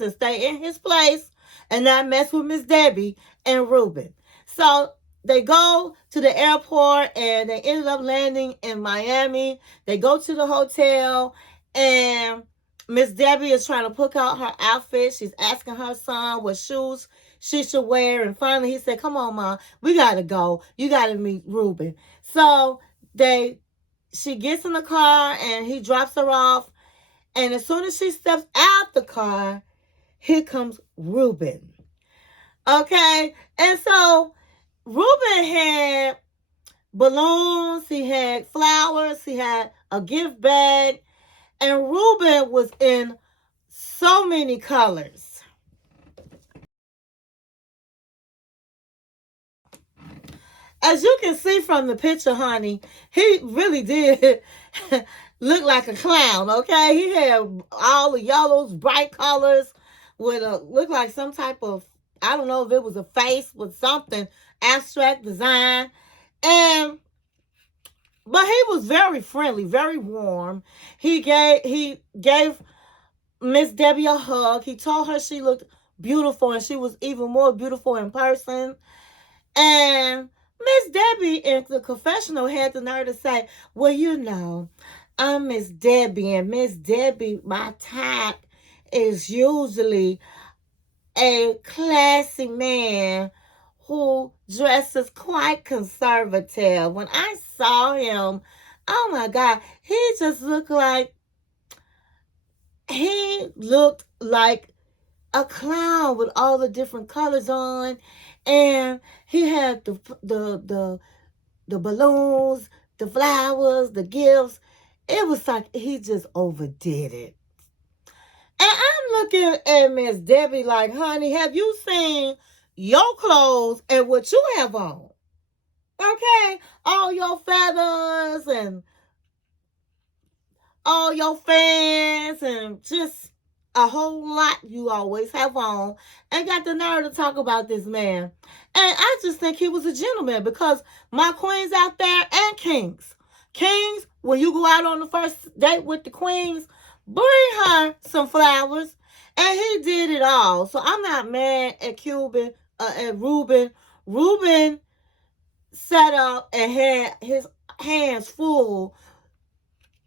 and stay in his place and not mess with Miss Debbie and Ruben. So they go to the airport and they ended up landing in Miami. They go to the hotel and Miss Debbie is trying to pick out her outfit. She's asking her son what shoes she should wear. And finally he said, come on, Mom, we gotta go. You gotta meet Ruben. So she gets in the car and he drops her off. And as soon as she steps out the car, here comes Ruben. Okay? And so Ruben had balloons, he had flowers, he had a gift bag, and Ruben was in so many colors. As you can see from the picture, honey, he really did look like a clown, okay? He had all the yellows, bright colors, with look like some type of, I don't know if it was a face with something, abstract design. And but he was very friendly, very warm. He gave Miss Debbie a hug. He told her she looked beautiful and she was even more beautiful in person. And Miss Debbie in the confessional had the nerve to say, well, I'm Miss Debbie, and Miss Debbie, my type is usually a classy man who dresses quite conservative. When I saw him, oh my God, he looked like a clown with all the different colors on, and he had the balloons, the flowers, the gifts. It was like he just overdid it. And I'm looking at Miss Debbie like, honey, have you seen your clothes and what you have on? Okay? All your feathers and all your fans and just a whole lot you always have on, and got the nerve to talk about this man. And I just think he was a gentleman, because my queens out there and kings, when you go out on the first date with the queens, bring her some flowers. And he did it all. So I'm not mad at at Ruben. Ruben sat up and had his hands full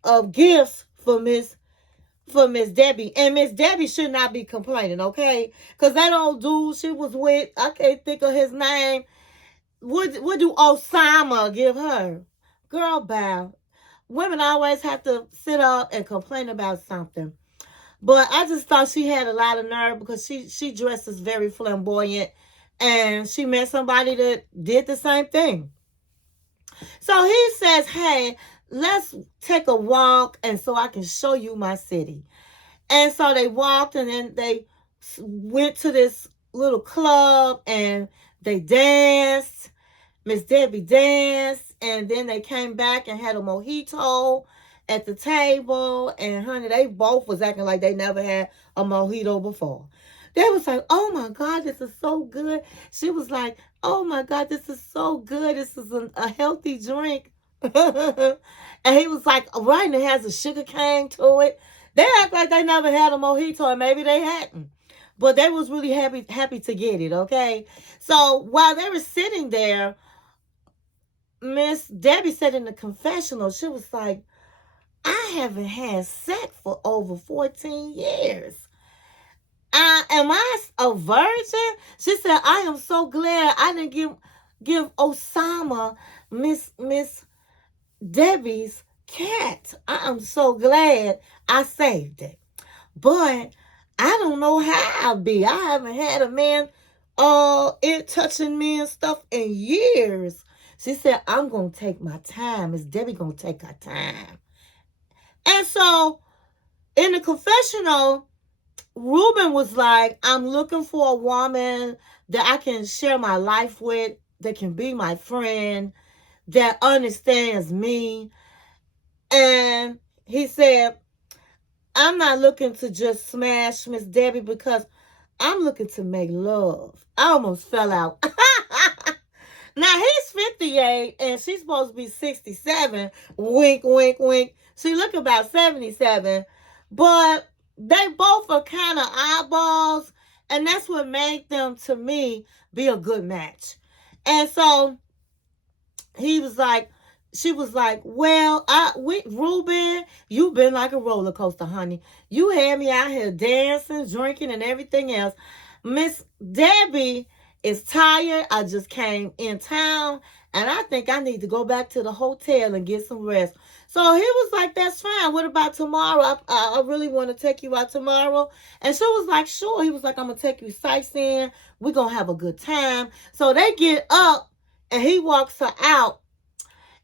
of gifts for Miss Debbie. And Miss Debbie should not be complaining, okay? Because that old dude she was with, I can't think of his name. What do Osama give her? Girl, bow. Women always have to sit up and complain about something. But I just thought she had a lot of nerve, because she dresses very flamboyant. And she met somebody that did the same thing. So he says, hey, let's take a walk and so I can show you my city. And so they walked, and then they went to this little club and they danced. Miss Debbie danced, and then they came back and had a mojito at the table. And honey, they both was acting like they never had a mojito before. They was like, oh my God, this is so good. She was like, oh my God, this is so good. This is a healthy drink. And he was like, right, and it has a sugar cane to it. They act like they never had a mojito, and maybe they hadn't. But they was really happy to get it, okay? So while they were sitting there, Miss Debbie said in the confessional, she was like, I haven't had sex for over 14 years. Am I a virgin? She said, I am so glad I didn't give Osama Miss Debbie's cat. I am so glad I saved it. But I don't know how I'll be. I haven't had a man it touching me and stuff in years. She said, I'm going to take my time. Miss Debbie going to take her time. And so in the confessional, Ruben was like, I'm looking for a woman that I can share my life with, that can be my friend, that understands me. And he said, I'm not looking to just smash Miss Debbie, because I'm looking to make love. I almost fell out. Now, he's 58 and she's supposed to be 67. Wink, wink, wink. She look about 77. But they both are kind of eyeballs, and that's what made them, to me, be a good match. And so he was like, she was like, well, Ruben, you've been like a roller coaster, honey. You had me out here dancing, drinking, and everything else. Miss Debbie is tired. I just came in town, and I think I need to go back to the hotel and get some rest. So he was like, that's fine. What about tomorrow? I really want to take you out tomorrow. And she was like, sure. He was like, I'm going to take you sightseeing. We're going to have a good time. So they get up, and he walks her out.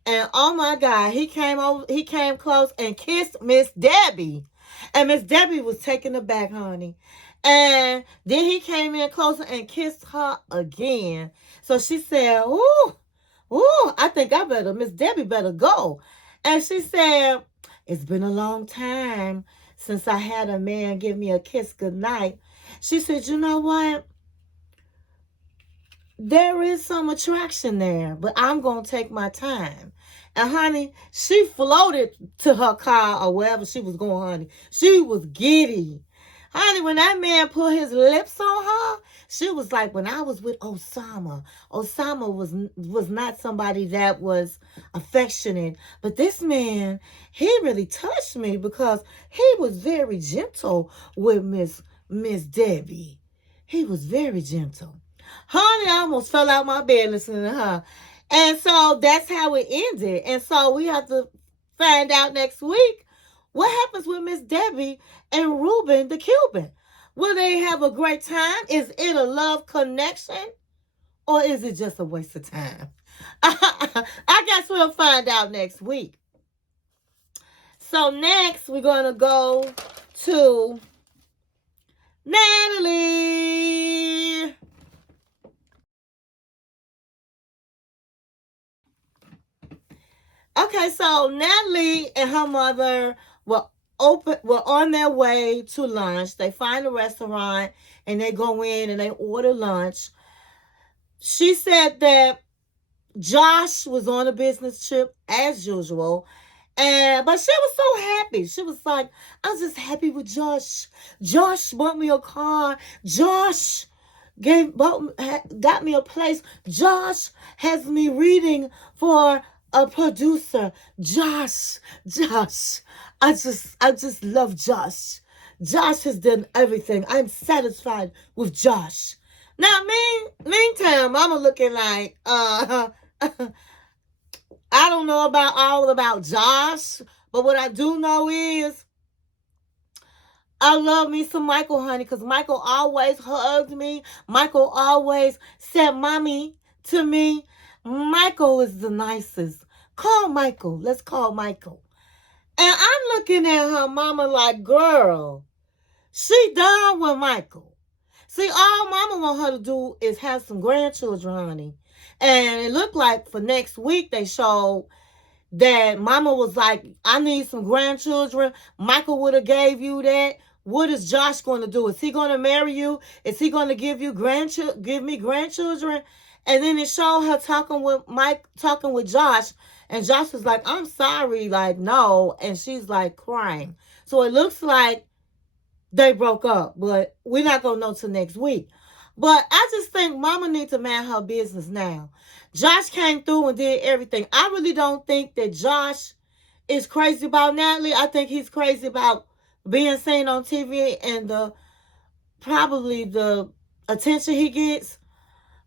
And oh my God, he came close and kissed Miss Debbie. And Miss Debbie was taken aback, honey. And then he came in closer and kissed her again. So she said, ooh, I think Miss Debbie better go. And she said, it's been a long time since I had a man give me a kiss goodnight. She said, you know what? There is some attraction there, but I'm going to take my time. And honey, she floated to her car or wherever she was going, honey. She was giddy. Honey, when that man put his lips on her, she was like, when I was with Osama. Osama was not somebody that was affectionate. But this man, he really touched me because he was very gentle with Miss Debbie. He was very gentle. Honey, I almost fell out my bed listening to her. And so that's how it ended. And so we have to find out next week what happens with Miss Debbie and Ruben the Cuban. Will they have a great time? Is it a love connection? Or is it just a waste of time? I guess we'll find out next week. So next we're going to go to Natalie. Okay, so Natalie and her mother were on their way to lunch. They find a restaurant and they go in and they order lunch. She said that Josh was on a business trip as usual. But she was so happy. She was like, I'm just happy with Josh. Josh bought me a car. Josh got me a place. Josh has me reading for a producer. Josh. I just love Josh. Josh has done everything. I'm satisfied with Josh. Now, meantime, Mama looking like, I don't know about Josh, but what I do know is I love me some Michael, honey, because Michael always hugged me. Michael always said mommy to me. Michael is the nicest. Call Michael. Let's call Michael. And I'm looking at her mama like, girl, she done with Michael. See, all mama want her to do is have some grandchildren, honey. And it looked like for next week they showed that mama was like, I need some grandchildren. Michael would have gave you that. What is Josh going to do? Is he going to marry you? Is he going to give me grandchildren? And then it showed her talking with Josh. And Josh was like, I'm sorry, like, no. And she's like crying. So it looks like they broke up, but we're not going to know till next week. But I just think mama needs to mind her business now. Josh came through and did everything. I really don't think that Josh is crazy about Natalie. I think he's crazy about being seen on TV and probably the attention he gets.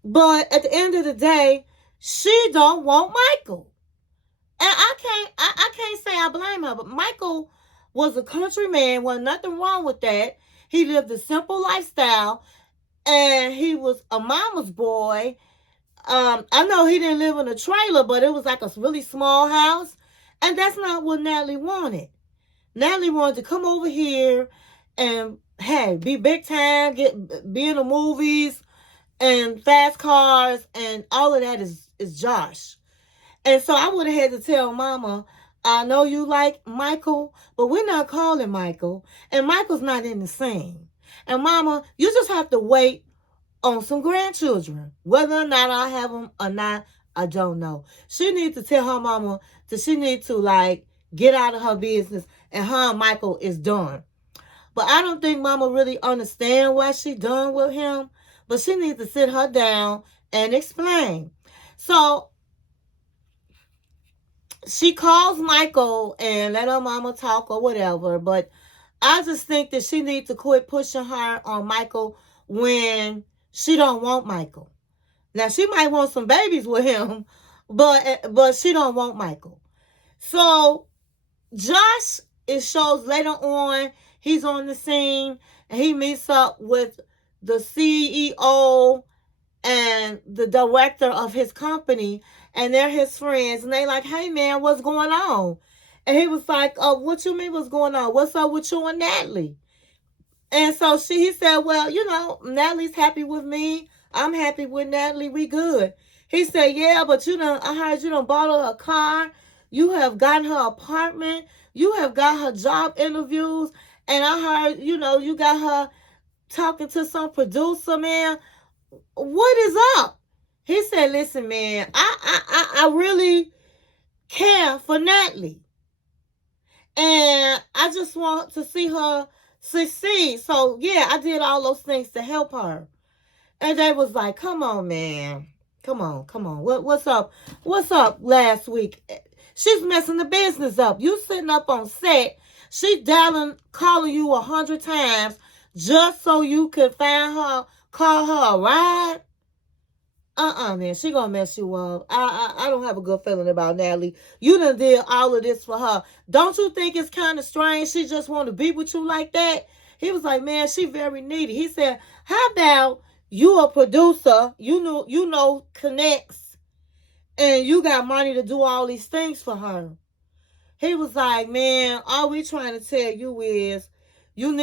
But at the end of the day, she don't want Michael. And I can't say I blame her, but Michael was a country man. Wasn't nothing wrong with that. He lived a simple lifestyle. And he was a mama's boy. I know he didn't live in a trailer, but it was like a really small house. And that's not what Natalie wanted. Natalie wanted to come over here and, hey, be big time, be in the movies and fast cars, and all of that is Josh. And so I would have had to tell mama, I know you like Michael, but we're not calling Michael. And Michael's not in the scene. And mama, you just have to wait on some grandchildren. Whether or not I have them or not, I don't know. She needs to tell her mama that she needs to, like, get out of her business, and her and Michael is done. But I don't think mama really understand what she done with him. But she needs to sit her down and explain. So she calls Michael and let her mama talk or whatever. But I just think that she needs to quit pushing her on Michael when she don't want Michael. Now she might want some babies with him, but she don't want Michael. So Josh, it shows later on, he's on the scene and he meets up with the CEO and the director of his company, and they're his friends, and they like, hey man, what's going on? And he was like, what you mean what's going on? What's up with you and Natalie? And so he said, well, Natalie's happy with me. I'm happy with Natalie. We good. He said, yeah, but I heard you done bought her a car. You have gotten her apartment. You have got her job interviews. And I heard, you got her talking to some producer, man. What is up? He said, listen, man, I really care for Natalie. And I just want to see her succeed. So, yeah, I did all those things to help her. And they was like, come on, man. Come on. What's up? What's up last week? She's messing the business up. You sitting up on set. She calling you 100 times just so you could find her, call her a ride. Man, she gonna mess you up. I don't have a good feeling about Natalie. You done did all of this for her. Don't you think it's kind of strange she just want to be with you like that? He was like, man, she very needy. He said, how about you a producer, you know connects, and you got money to do all these things for her. He was like, man, all we trying to tell you is you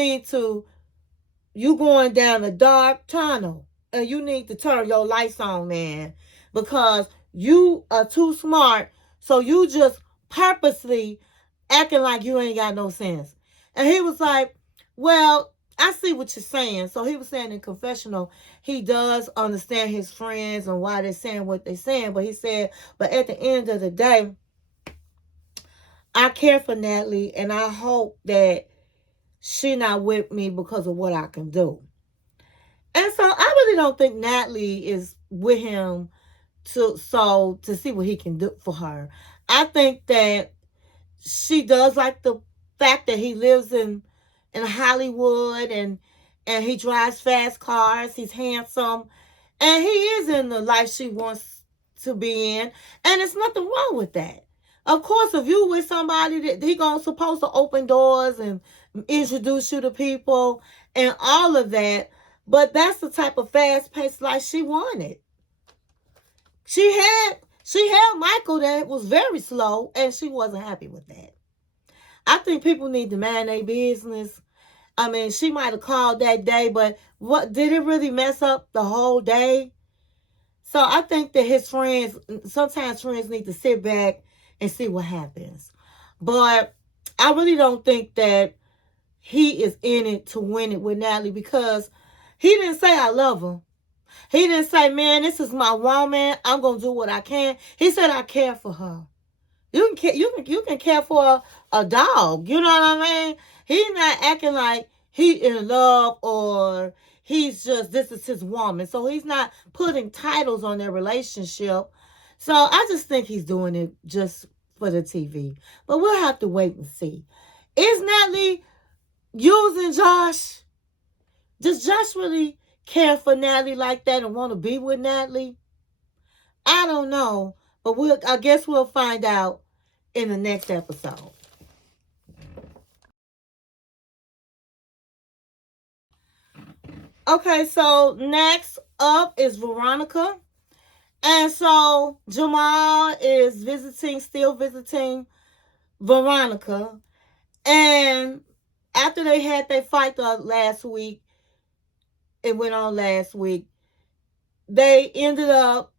going down a dark tunnel and you need to turn your lights on, man, because you are too smart. So you just purposely acting like you ain't got no sense. And he was like, well, I see what you're saying. So he was saying in confessional, he does understand his friends and why they're saying what they're saying. But he said, but at the end of the day, I care for Natalie and I hope that she not with me because of what I can do. And so I really don't think Natalie is with him to see what he can do for her. I think that she does like the fact that he lives in Hollywood and he drives fast cars. He's handsome, and he is in the life she wants to be in, and there's nothing wrong with that. Of course, if you with somebody that he gonna supposed to open doors and introduce you to people and all of that, but that's the type of fast-paced life she wanted. She had Michael that was very slow, and she wasn't happy with that. I think people need to mind their business. I mean, she might have called that day, but what did it really mess up the whole day? So I think that sometimes friends need to sit back and see what happens. But I really don't think that he is in it to win it with Natalie, because he didn't say I love her. He didn't say, man, this is my woman. I'm going to do what I can. He said, I care for her. You can care for a dog. You know what I mean? He's not acting like he in love or this is his woman. So he's not putting titles on their relationship. So I just think he's doing it just for the TV. But we'll have to wait and see. Is Natalie using Josh? Does Josh really care for Natalie like that and want to be with Natalie? I don't know. But I guess we'll find out in the next episode. Okay, so next up is Veronica. And so Jamal is still visiting Veronica. And after they had their fight last week, it went on last week, they ended up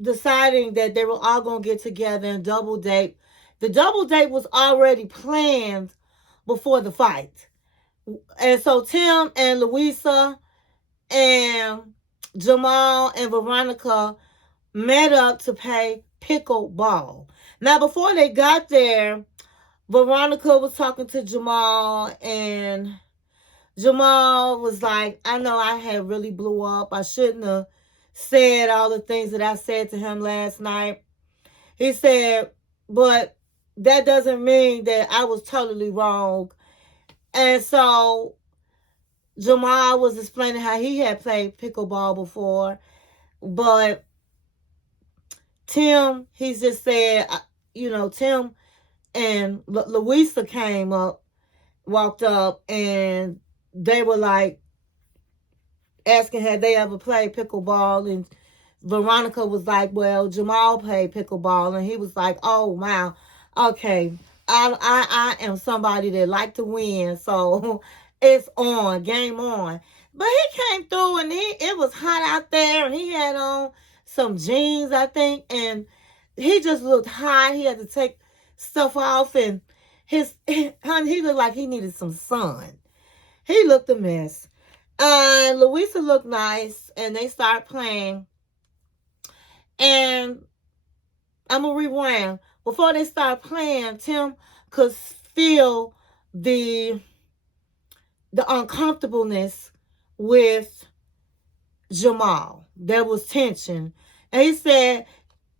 deciding that they were all going to get together and double date. The double date was already planned before the fight. And so Tim and Louisa and Jamal and Veronica met up to play pickleball. Now, before they got there, Veronica was talking to Jamal, and Jamal was like, I know I had really blew up. I shouldn't have said all the things that I said to him last night. He said, but that doesn't mean that I was totally wrong. And so Jamal was explaining how he had played pickleball before, but Tim, he just said, Tim and Louisa came up, walked up, and they were like asking had they ever played pickleball, and Veronica was like, well, Jamal played pickleball, and he was like, oh wow, okay, I am somebody that like to win, so it's on, game on. But he came through, and it was hot out there, and he had on some jeans, I think, and he just looked hot. He had to take stuff off, and he looked like he needed some sun. He looked a mess. Louisa looked nice, and they started playing. And I'm gonna rewind. Before they start playing, Tim could feel the uncomfortableness with Jamal. There was tension, and he said,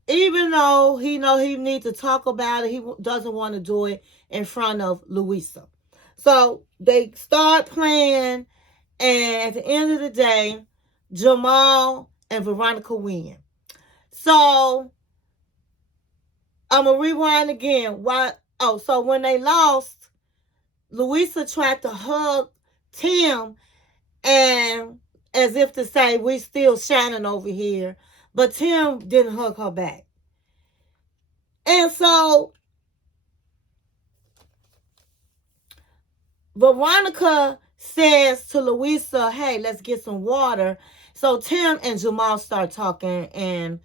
even though he know he needs to talk about it, he doesn't want to do it in front of Louisa. So they start playing, and at the end of the day, Jamal and Veronica win. So I'm gonna rewind again. Why? Oh, so when they lost, Louisa tried to hug Tim, and as if to say, we still shining over here. But Tim didn't hug her back. And so Veronica says to Louisa, hey, let's get some water. So Tim and Jamal start talking, and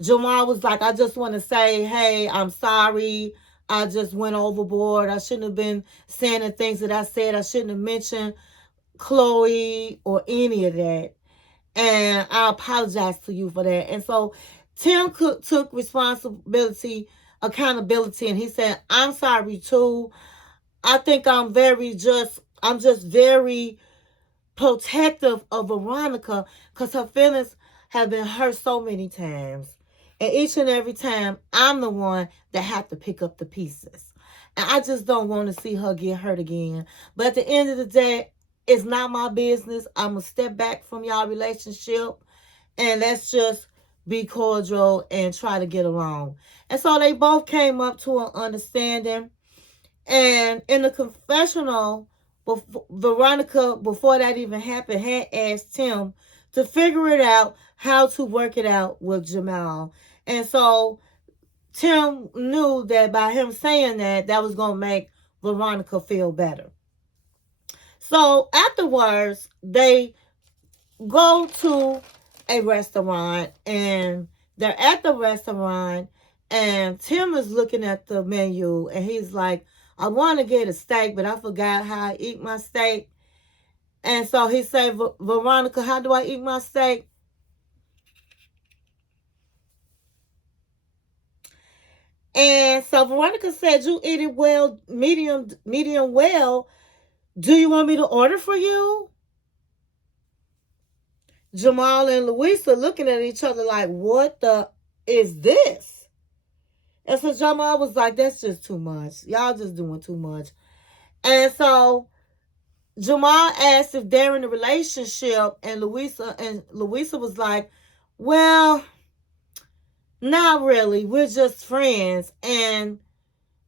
Jamal was like, I just want to say, hey, I'm sorry. I just went overboard. I shouldn't have been saying the things that I said. I shouldn't have mentioned Chloe or any of that. And I apologize to you for that. And so Tim took responsibility, accountability, and he said, I'm sorry too. I think I'm just very protective of Veronica because her feelings have been hurt so many times. And each and every time, I'm the one that have to pick up the pieces. And I just don't want to see her get hurt again. But at the end of the day, it's not my business. I'm going to step back from y'all relationship, and let's just be cordial and try to get along. And so they both came up to an understanding. And in the confessional, Veronica, before that even happened, had asked Tim to figure it out, how to work it out with Jamal. And so Tim knew that by him saying that, that was going to make Veronica feel better. So afterwards, they go to a restaurant, and they're at the restaurant, and Tim is looking at the menu, and he's like, I want to get a steak, but I forgot how I eat my steak. And so he said, Veronica, how do I eat my steak? And so Veronica said, you eat it well, medium well. Do you want me to order for you? Jamal and Louisa looking at each other like, what the is this? And so Jamal was like, that's just too much. Y'all just doing too much. And so Jamal asked if they're in a relationship, and Louisa was like, well, not really. We're just friends. And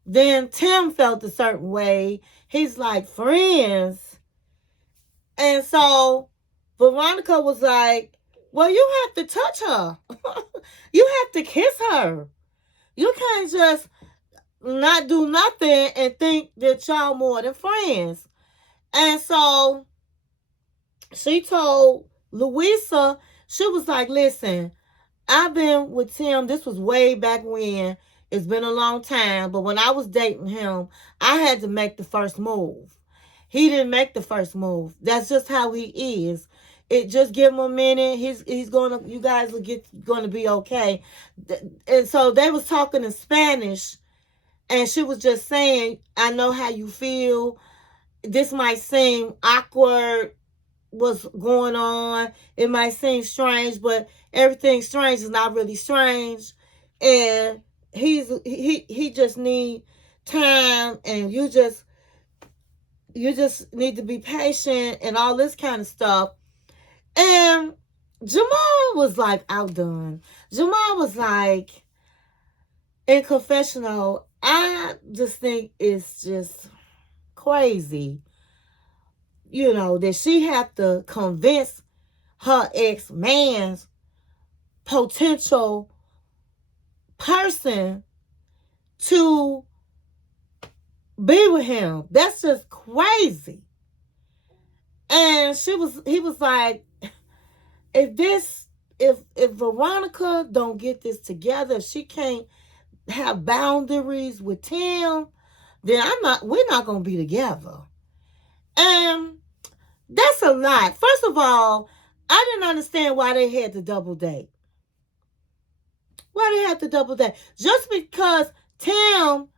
then Tim felt a certain way. He's like, friends? And so Veronica was like, well, you have to touch her. You have to kiss her. You can't just not do nothing and think that y'all more than friends. And so she told Louisa, she was like, listen, I've been with Tim. This was way back when. It's been a long time. But when I was dating him, I had to make the first move. He didn't make the first move. That's just how he is. It just give him a minute. He's gonna. You guys will gonna be okay. And so they was talking in Spanish, And she was just saying, I know how you feel. This might seem awkward, what's going on. It might seem strange, but everything strange is not really strange. And he just need time, and you just need to be patient and all this kind of stuff. And Jamal was like outdone. Jamal was like, in confessional, I just think it's just crazy, that she had to convince her ex-man's potential person to be with him. That's just crazy. And he was like, if Veronica don't get this together, if she can't have boundaries with Tim, then we're not gonna be together. And that's a lot. First of all, I didn't understand why they had to double date. Why they had to double date? Just because Tim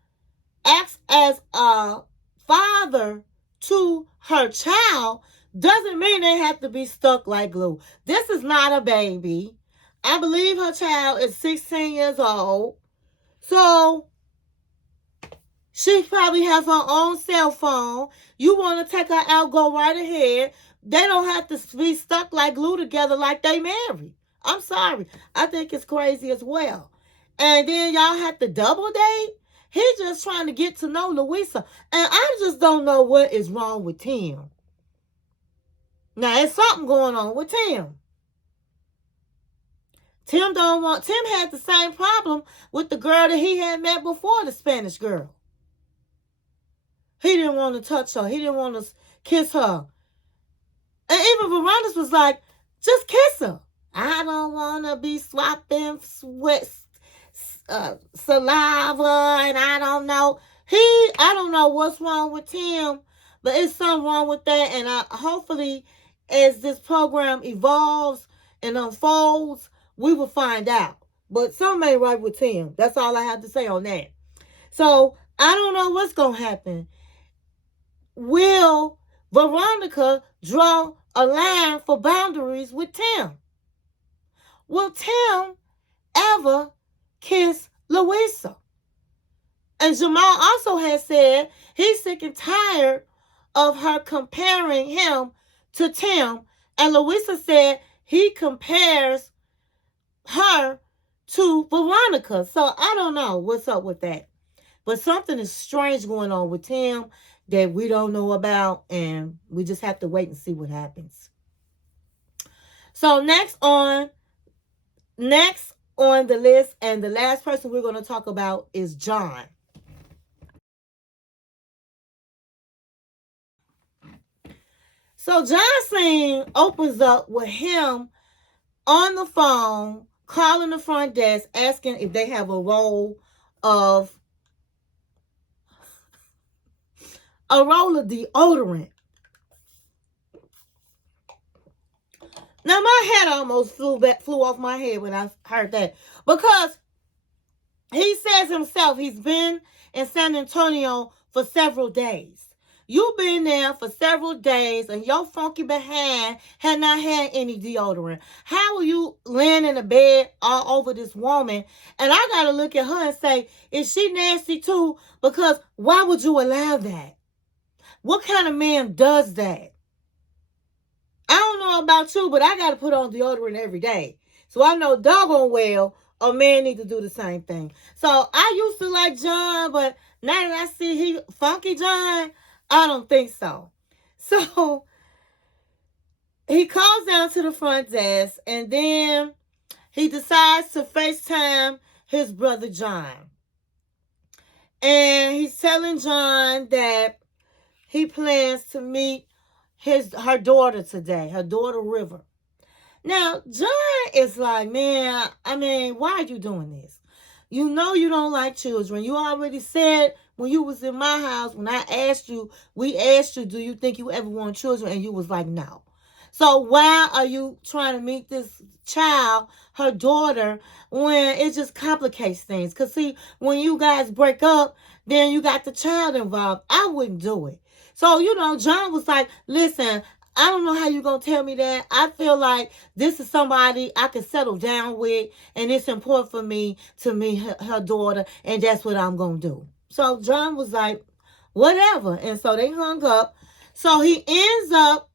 acts as a father to her child doesn't mean they have to be stuck like glue. This is not a baby. I believe her child is 16 years old. So she probably has her own cell phone. You want to take her out, go right ahead. They don't have to be stuck like glue together like they married. I'm sorry. I think it's crazy as well. And then y'all have to double date? He's just trying to get to know Louisa. And I just don't know what is wrong with Tim. Now, there's something going on with Tim. Tim had the same problem with the girl that he had met before, the Spanish girl. He didn't want to touch her. He didn't want to kiss her. And even Veronica was like, just kiss her. I don't want to be swapping saliva, and I don't know. I don't know what's wrong with Tim, but it's something wrong with that. And hopefully, as this program evolves and unfolds, we will find out. But something ain't right with Tim. That's all I have to say on that. So I don't know what's going to happen. Will Veronica draw a line for boundaries with Tim? Will Tim ever kiss Louisa? And Jamal also has said he's sick and tired of her comparing him to Tim. And Louisa said he compares her to Veronica. So I don't know what's up with that. But something is strange going on with Tim that we don't know about, and we just have to wait and see what happens. So next on the list, and the last person we're going to talk about is John. So John's scene opens up with him on the phone, calling the front desk, asking if they have a roll of deodorant. Now my head almost flew off my head when I heard that, because he says himself he's been in San Antonio for several days. You've been there for several days and your funky behind had not had any deodorant. How are you laying in the bed all over this woman? And I got to look at her and say, is she nasty too? Because why would you allow that? What kind of man does that? I don't know about you, but I got to put on deodorant every day. So I know doggone well a man need to do the same thing. So I used to like John, but now that I see he funky John, I don't think so. So he calls down to the front desk, and then he decides to FaceTime his brother John. And he's telling John that he plans to meet her daughter today, her daughter River. Now, John is like, man, I mean, why are you doing this? You know you don't like children. You already said when you was in my house, when we asked you, do you think you ever want children? And you was like, no. So why are you trying to meet this child, her daughter, when it just complicates things? Because see, when you guys break up, then you got the child involved. I wouldn't do it. So, John was like, listen, I don't know how you going to tell me that. I feel like this is somebody I can settle down with, and it's important for me to meet her daughter, and that's what I'm going to do. So John was like, whatever. And so they hung up. So he ends up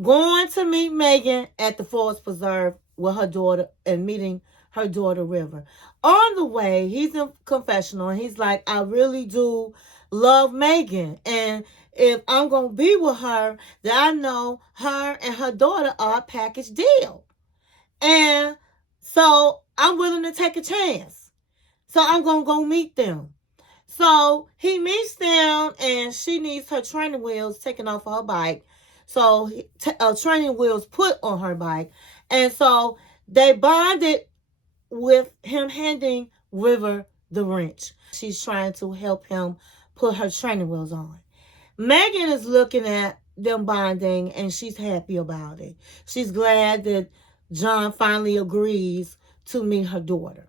going to meet Megan at the Forest Preserve with her daughter and meeting her daughter River. On the way, he's in confessional and he's like, I really do love Megan. And if I'm going to be with her, then I know her and her daughter are a package deal. And so I'm willing to take a chance. So I'm going to go meet them. So he meets them and she needs her training wheels taken off her bike. So training wheels put on her bike. And so they bonded with him handing River the wrench. She's trying to help him put her training wheels on. Megan is looking at them bonding and she's happy about it. She's glad that John finally agrees to meet her daughter.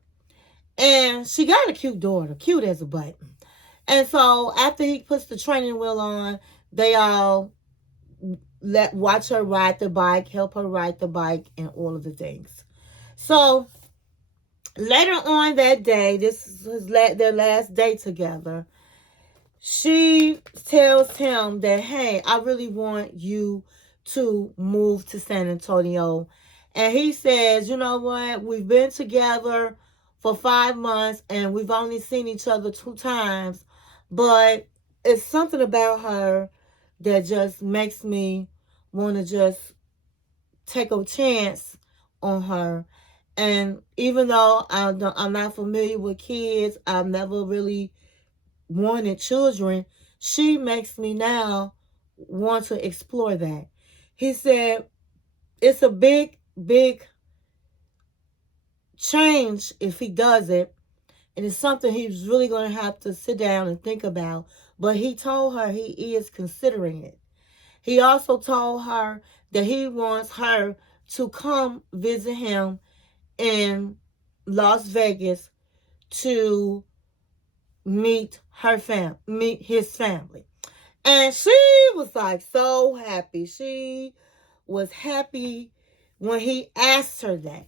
And she got a cute daughter, cute as a button. And so after he puts the training wheel on, they all watch her ride the bike, help her ride the bike, and all of the things. So later on that day, this is their last day together, she tells him that, hey, I really want you to move to San Antonio. And he says, you know what? We've been together for 5 months and we've only seen each other 2 times. But it's something about her that just makes me want to just take a chance on her. And even though I'm not familiar with kids, I've never really wanted children, she makes me now want to explore that. He said it's a big, big change if he does it. And it's something he's really going to have to sit down and think about. But he told her he is considering it. He also told her that he wants her to come visit him in Las Vegas to meet his family. And she was like so happy. She was happy when he asked her that.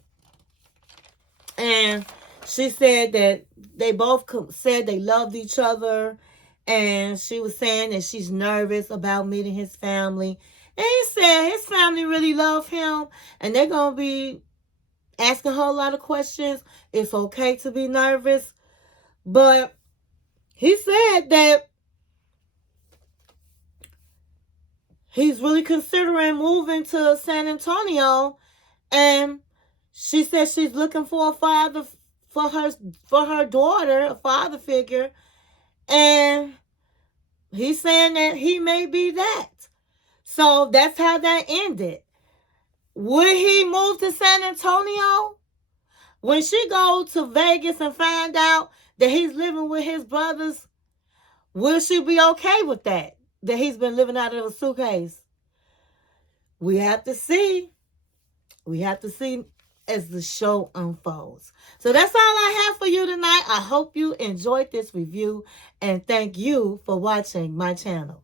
And she said that they both said they loved each other. And she was saying that she's nervous about meeting his family. And he said his family really love him. And they're going to be asking her a lot of questions. It's okay to be nervous. But he said that he's really considering moving to San Antonio. And she said she's looking for a father for her daughter, a father figure. And he's saying that he may be that. So that's how that ended. Would he move to San Antonio? When she go to Vegas and find out that he's living with his brothers, will she be okay with that? That he's been living out of a suitcase? We have to see. We have to see as the show unfolds. So that's all I have for you tonight. I hope you enjoyed this review and thank you for watching my channel.